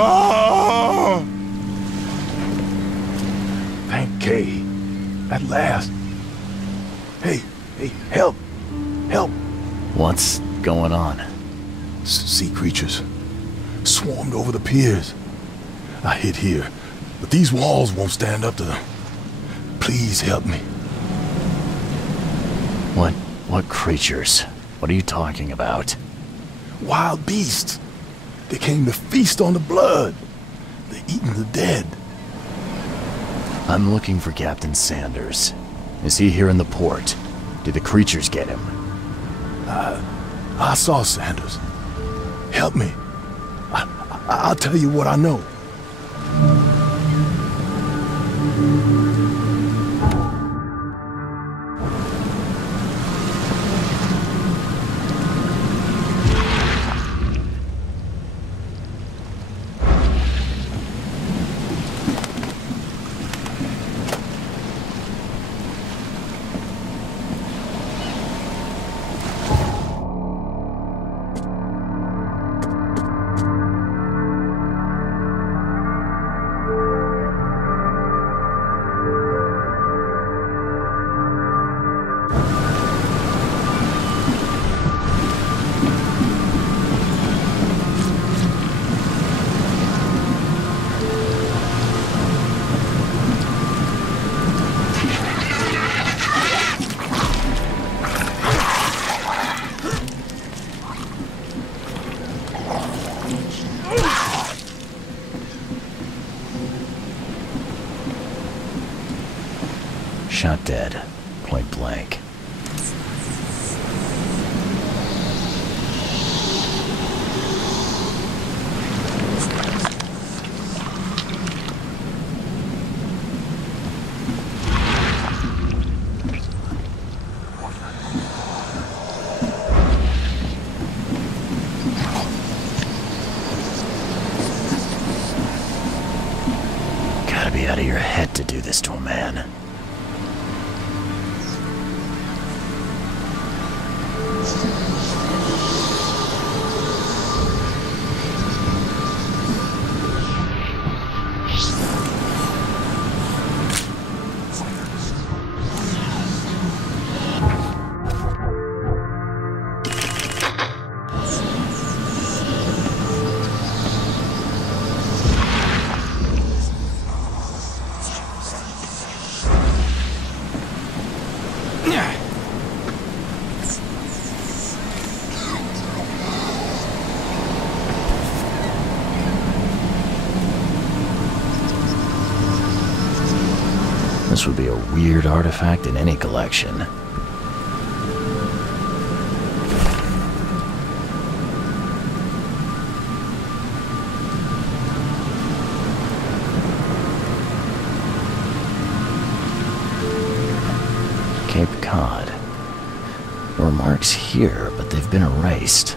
Ah! Thank Kay. At last. Hey, help! Help! What's going on? Sea creatures. Swarmed over the piers. I hid here, but these walls won't stand up to them. Please help me. What creatures? What are you talking about? Wild beasts. They came to feast on the blood. They're eating the dead. I'm looking for Captain Sanders. Is he here in the port? Did the creatures get him? I saw Sanders. Help me. I'll tell you what I know. Shot dead, point blank. Gotta be out of your head to do this to a man. This would be a weird artifact in any collection. Cape Cod. There were marks here, but they've been erased.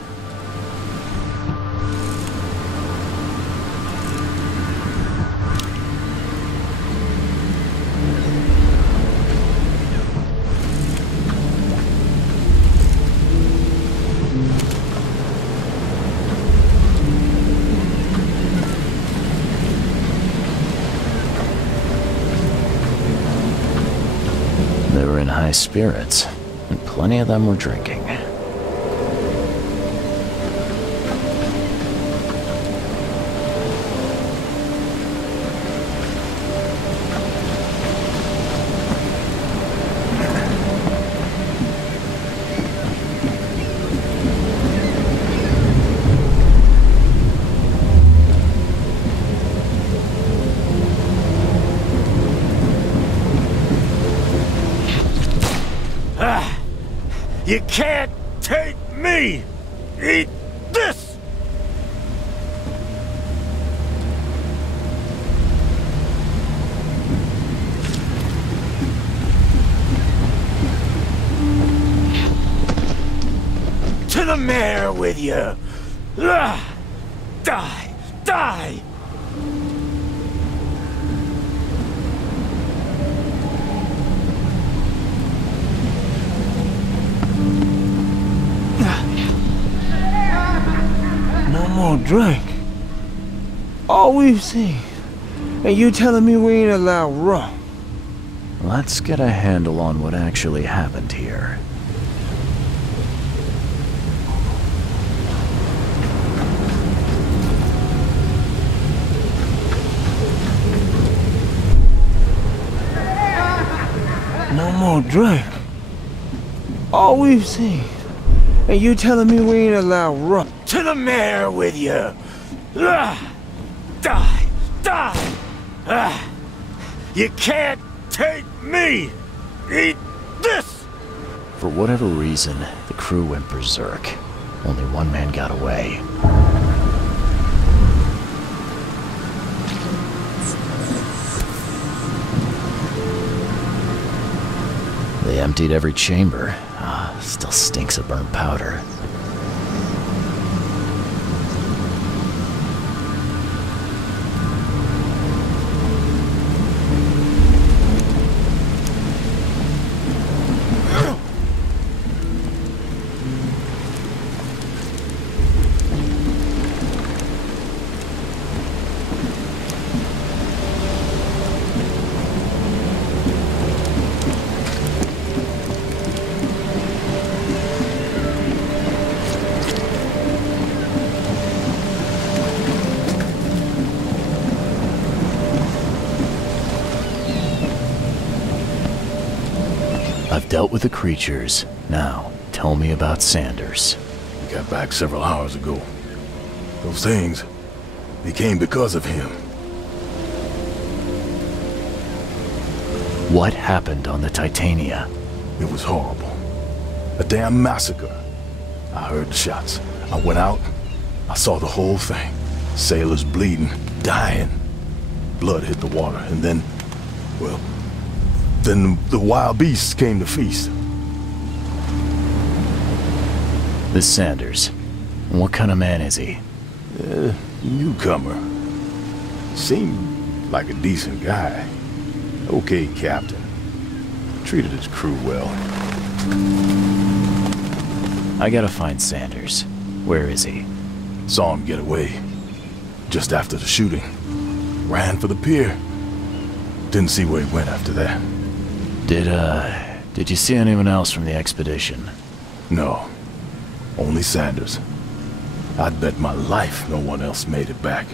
They were in high spirits, and plenty of them were drinking. You can't take me! Eat this! To the mare with you! Die! Die! No more drink. All we've seen. And you telling me we ain't allowed rum? Let's get a handle on what actually happened here. No more drink. All we've seen. And you telling me we ain't allowed rum? To the mayor with you! Die! Die! You can't take me! Eat this! For whatever reason, the crew went berserk. Only one man got away. They emptied every chamber. Still stinks of burnt powder. I've dealt with the creatures. Now, tell me about Sanders. We got back several hours ago. Those things, they came because of him. What happened on the Titania? It was horrible. A damn massacre. I heard the shots. I went out. I saw the whole thing. Sailors bleeding, dying. Blood hit the water, and then, well, then the wild beasts came to feast. This Sanders. What kind of man is he? Newcomer. Seemed like a decent guy. Okay, captain. Treated his crew well. I gotta find Sanders. Where is he? Saw him get away. Just after the shooting. Ran for the pier. Didn't see where he went after that. Did you see anyone else from the expedition? No. Only Sanders. I'd bet my life no one else made it back.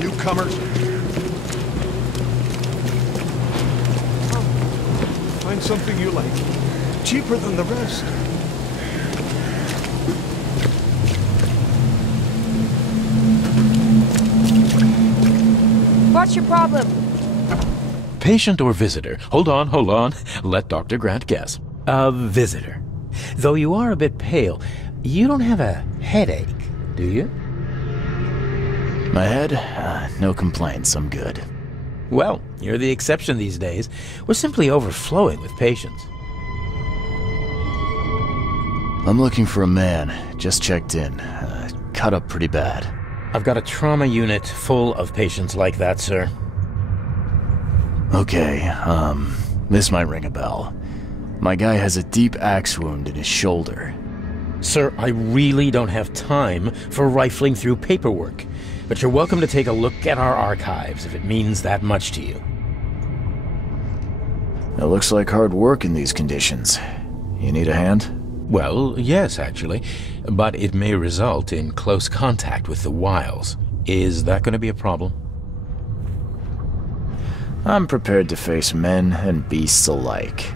newcomers. Find something you like. Cheaper than the rest. What's your problem? Patient or visitor? Hold on. Let Dr. Grant guess. A visitor. Though you are a bit pale, you don't have a headache, do you? My head? No complaints, I'm good. Well, you're the exception these days. We're simply overflowing with patients. I'm looking for a man. Just checked in. Cut up pretty bad. I've got a trauma unit full of patients like that, sir. Okay, this might ring a bell. My guy has a deep axe wound in his shoulder. Sir, I really don't have time for rifling through paperwork, but you're welcome to take a look at our archives if it means that much to you. It looks like hard work in these conditions. You need a hand? Well, yes, actually, but it may result in close contact with the wiles. Is that going to be a problem? I'm prepared to face men and beasts alike.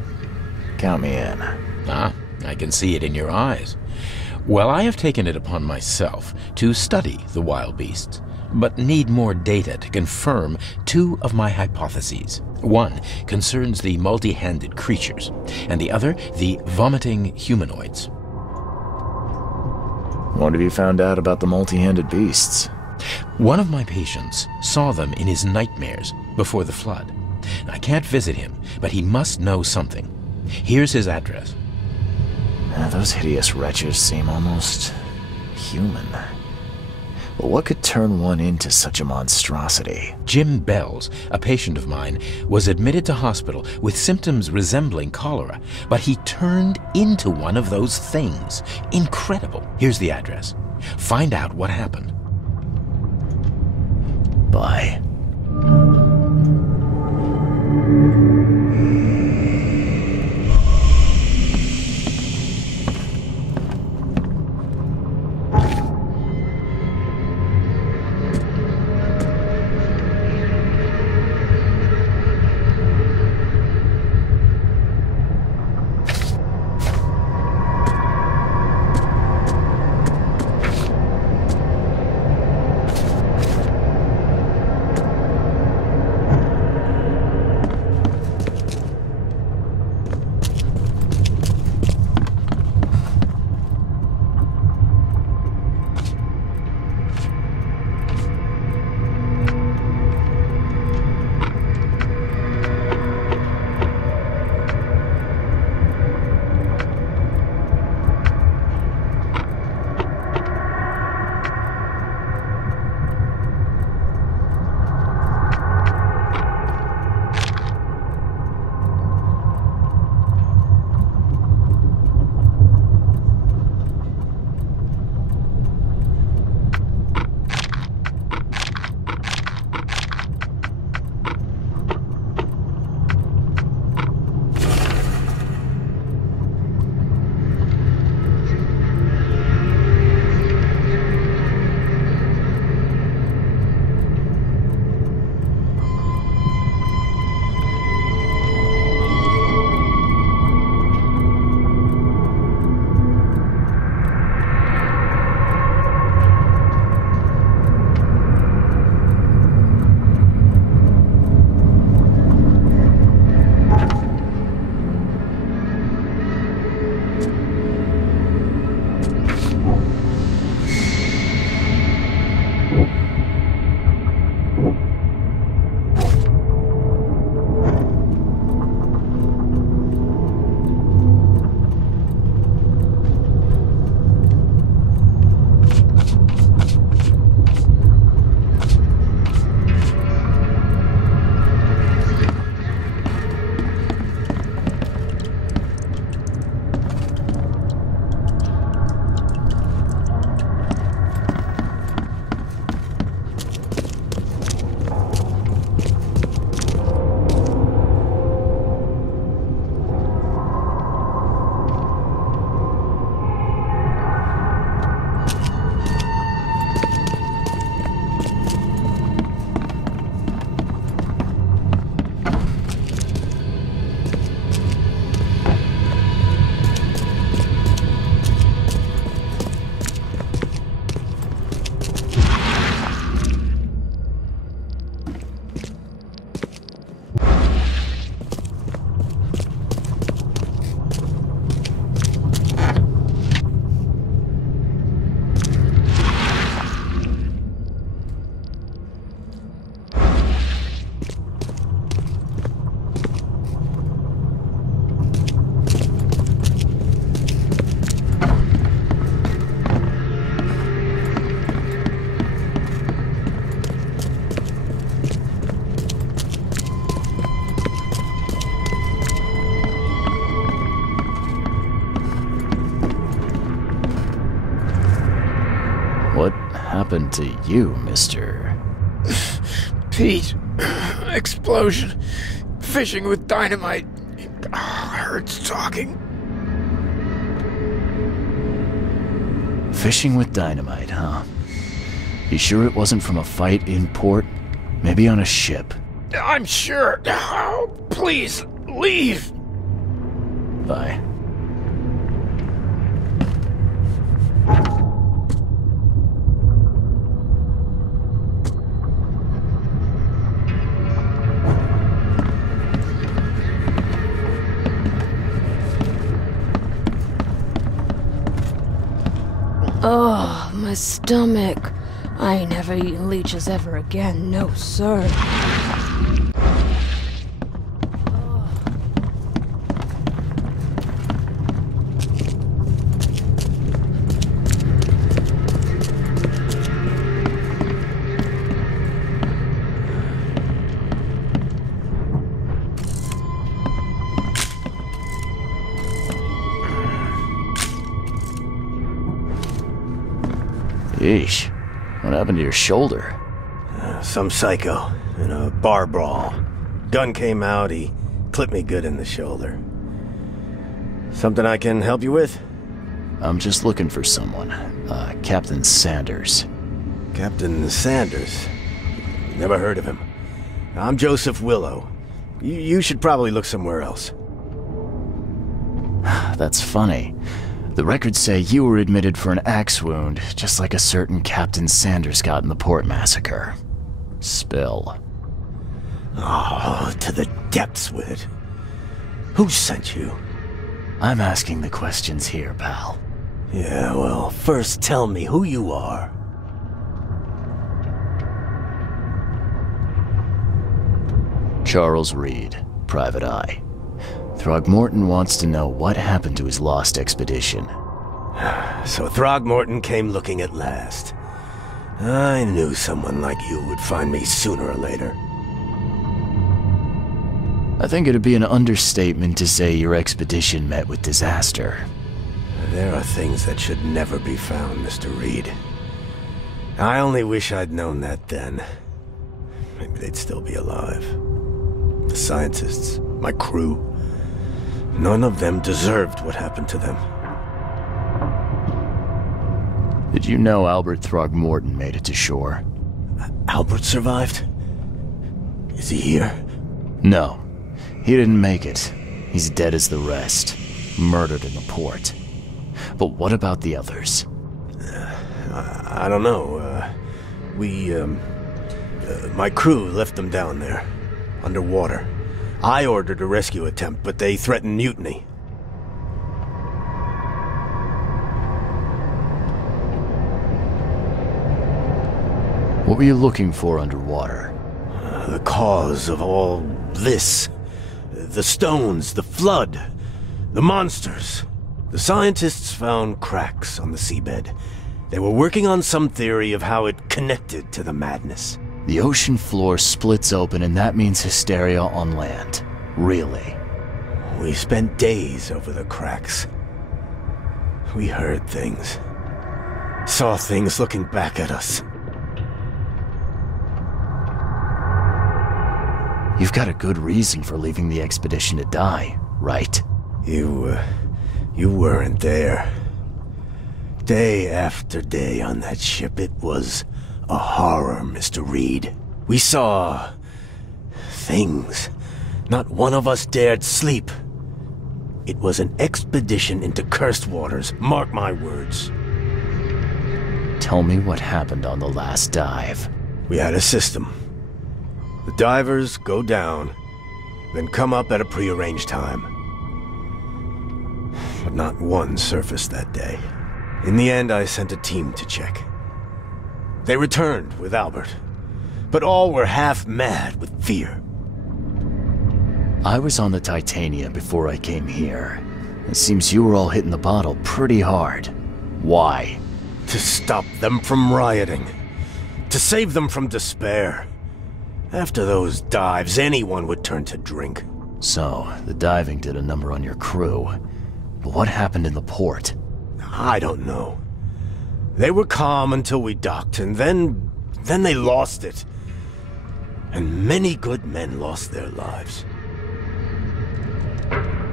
Count me in. Ah, I can see it in your eyes. Well, I have taken it upon myself to study the wild beasts, but need more data to confirm two of my hypotheses. One concerns the multi-handed creatures, and the other the vomiting humanoids. What have you found out about the multi-handed beasts? One of my patients saw them in his nightmares before the flood. I can't visit him, but he must know something. Here's his address. Those hideous wretches seem almost human. But what could turn one into such a monstrosity? Jim Bells, a patient of mine, was admitted to hospital with symptoms resembling cholera, but he turned into one of those things. Incredible. Here's the address. Find out what happened. Bye. happened to you, mister? Pete. Explosion. Fishing with dynamite. Hurts talking. Fishing with dynamite, huh? You sure it wasn't from a fight in port? Maybe on a ship? I'm sure. Oh, please, leave. Bye. Oh, my stomach. I ain't never eating leeches ever again, no sir. Yeesh. What happened to your shoulder? Some psycho in a bar brawl. Gun came out, he clipped me good in the shoulder. Something I can help you with? I'm just looking for someone. Captain Sanders. Captain Sanders? Never heard of him. I'm Joseph Willow. You should probably look somewhere else. That's funny. The records say you were admitted for an axe wound, just like a certain Captain Sanders got in the port massacre. Spill. Oh, to the depths with it. Who sent you? I'm asking the questions here, pal. Yeah, well, first tell me who you are. Charles Reed, Private Eye. Throgmorton wants to know what happened to his lost expedition. So Throgmorton came looking at last. I knew someone like you would find me sooner or later. I think it'd be an understatement to say your expedition met with disaster. There are things that should never be found, Mr. Reed. I only wish I'd known that then. Maybe they'd still be alive. The scientists, my crew, none of them deserved what happened to them. Did you know Albert Throgmorton made it to shore? Albert survived? Is he here? No. He didn't make it. He's dead as the rest. Murdered in the port. But what about the others? I don't know. My crew left them down there, underwater. I ordered a rescue attempt, but they threatened mutiny. What were you looking for underwater? The cause of all this. The stones, the flood, the monsters. The scientists found cracks on the seabed. They were working on some theory of how it connected to the madness. The ocean floor splits open and that means hysteria on land. Really? We spent days over the cracks. We heard things. Saw things looking back at us. You've got a good reason for leaving the expedition to die, right? You weren't there. Day after day on that ship, it was a horror, Mr. Reed. We saw things. Not one of us dared sleep. It was an expedition into cursed waters, mark my words. Tell me what happened on the last dive. We had a system. The divers go down, then come up at a prearranged time. But not one surfaced that day. In the end, I sent a team to check. They returned with Albert, but all were half mad with fear. I was on the Titania before I came here. It seems you were all hitting the bottle pretty hard. Why? To stop them from rioting. To save them from despair. After those dives, anyone would turn to drink. So, the diving did a number on your crew. But what happened in the port? I don't know. They were calm until we docked, and then they lost it. And many good men lost their lives.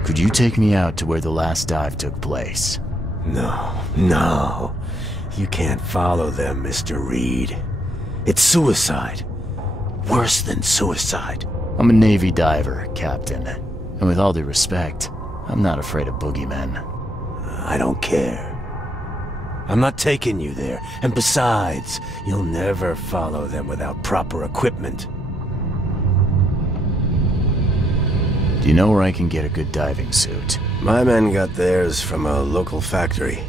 Could you take me out to where the last dive took place? No. You can't follow them, Mr. Reed. It's suicide. Worse than suicide. I'm a Navy diver, Captain. And with all due respect, I'm not afraid of boogeymen. I don't care. I'm not taking you there. And besides, you'll never follow them without proper equipment. Do you know where I can get a good diving suit? My men got theirs from a local factory.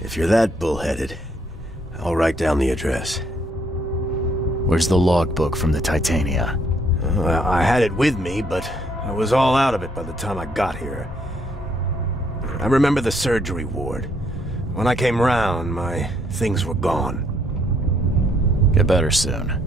If you're that bullheaded, I'll write down the address. Where's the logbook from the Titania? I had it with me, but I was all out of it by the time I got here. I remember the surgery ward. When I came round, my things were gone. Get better soon.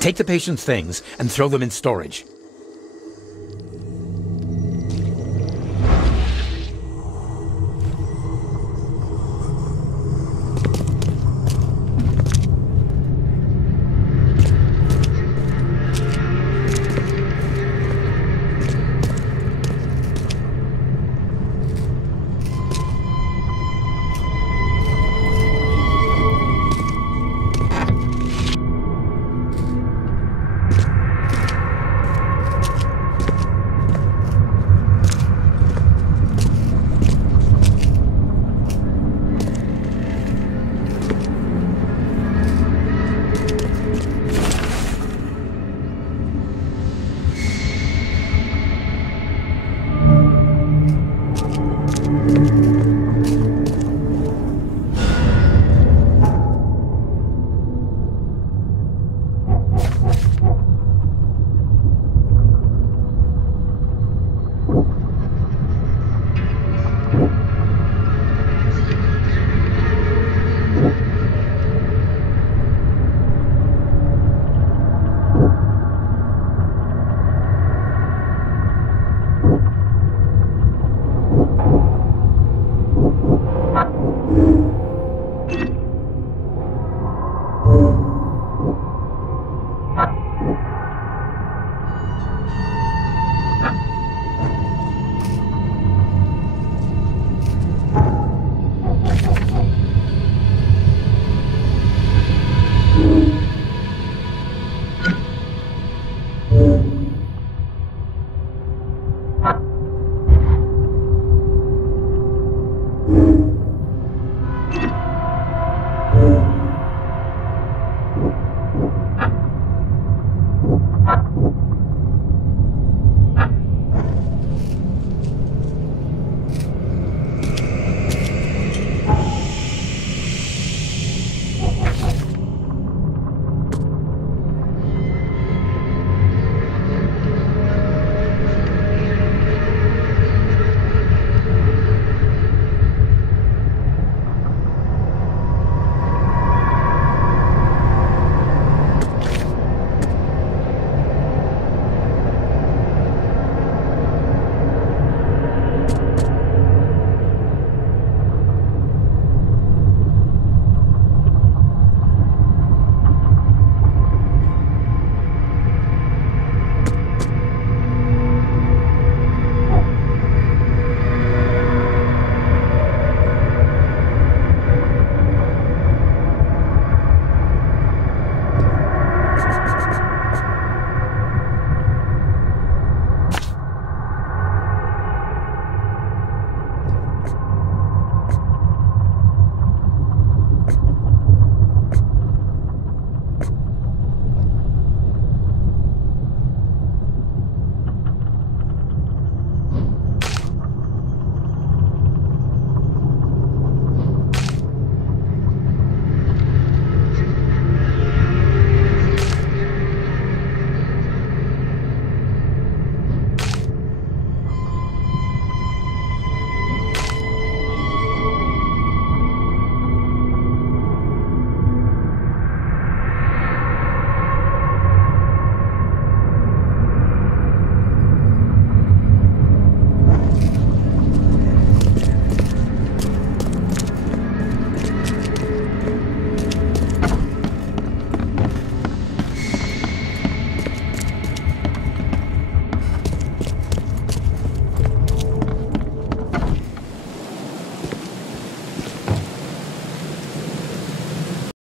Take the patient's things and throw them in storage.